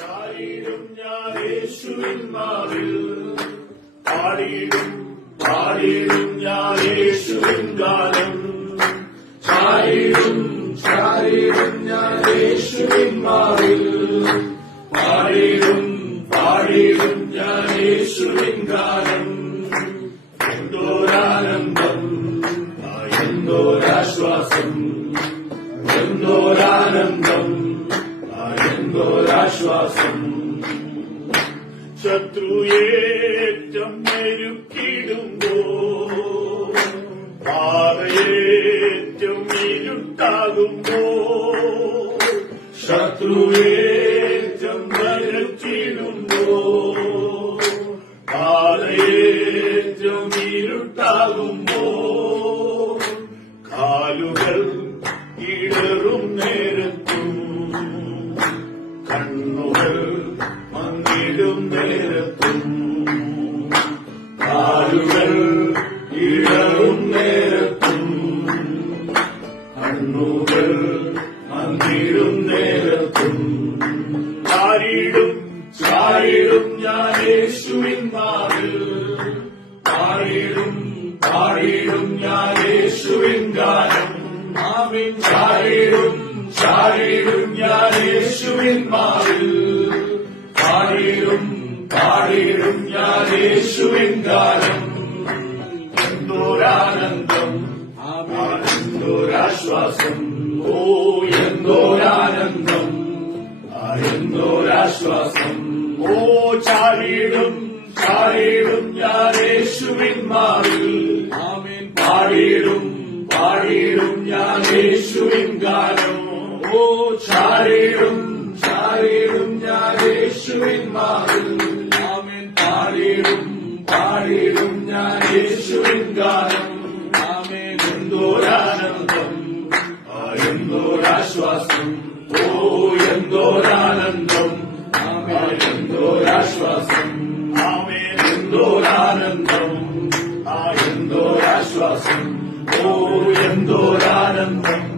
ചാരിടും ഞാൻ യേശുവിൻ മാറിൽ, പാടിയിടും പാടിയിടും ഞാൻ യേശുവിൻ ഗാനം. ചാരിടും ചാരിടും ഞാൻ യേശുവിൻ മാറിൽ, പാടിയിടും പാടിയിടും ഞാൻ യേശുവിൻ ഗാനം. എന്തോരാനന്ദം, എന്തോരാശ്വാസം, എന്തോരാനന്ദം, എന്തോരാശ്വാസം. ശത്രുയേറ്റം മെരുക്കിടുമ്പോ, പാതയേറ്റം ഇരുട്ടാകുമ്പോ, ശത്രുയേറ്റം മെരുക്കിടുമ്പോ, പാതയേറ്റം ഇരുട്ടാകുമ്പോ, കാലുകൾ ഇടറും നേരത്തും കണ്ണുകൾ മങ്ങിടും നേരത്തും, കാലുകൾ ഇടറും നേരത്തും കണ്ണുകൾ മങ്ങിടും നേരത്തും, ചാരിടും ചാരിടും ഞാൻ യേശുവിൻ മാറിൽ, പാടിയിടും പാടിയിടും ഞാൻ യേശുവിൻ ഗാനം. ആമേൻ. ചാരിടും ചാരിടും ഞാൻ യേശുവിൻ മാറിൽ, പാടിയിടും പാടിയിടും ഞാൻ യേശുവിൻ ഗാനം. എന്തോരാനന്ദം, എന്തോരാശ്വാസം, ഓ എന്തോരാനന്ദം, എന്തോരാശ്വാസം. ഓ ചാരിടും ചാരിടും ഞാൻ യേശുവിൻ മാറിൽ, ആമേൻ. പാടിയിടും പാടിയിടും ഞാൻ യേശുവിൻ ഗാനം. ഓ ചാരിടും ചാരിടും ഞാൻ യേശുവിൻ മാറിൽ, ആമേൻ. പാടിയിടും പാടിയിടും ഞാൻ യേശുവിൻ ഗാനം. ആമേൻ. എന്തോരാനന്ദം, എന്തോരാശ്വാസം, ഓ എന്തോരാനന്ദം, എന്തോരാശ്വാസം. ആമേൻ. എന്തോരാനന്ദം, എന്തോരാശ്വാസം, ഓ എന്തോരാനന്ദം.